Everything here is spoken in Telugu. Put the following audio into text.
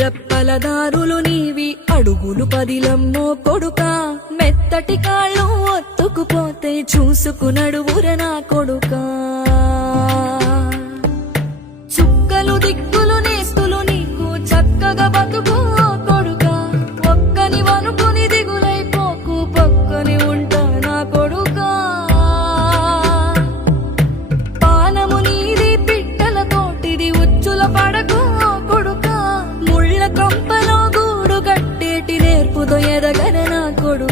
రెప్పలదారులు నీవి అడుగులు పదిలమ్మో కొడుకా మెత్తటి కాళ్ళు ఒత్తుకుపోతే చూసుకునడువుర నా కొడుకా చుక్కలు దిక్కులు నేస్తులు నీకు చక్కగా బతుకు కొడుకా ఒక్కని వనుకుని దిగులైపోకు పక్కని ఉంటా నా కొడుకా పానము నీది పిట్టల తోటిది ఉచ్చుల పడకు కొడుకా ముళ్ళ కంపలో గూడు కట్టేటి నేర్పుతో ఎదగర నా కొడుకా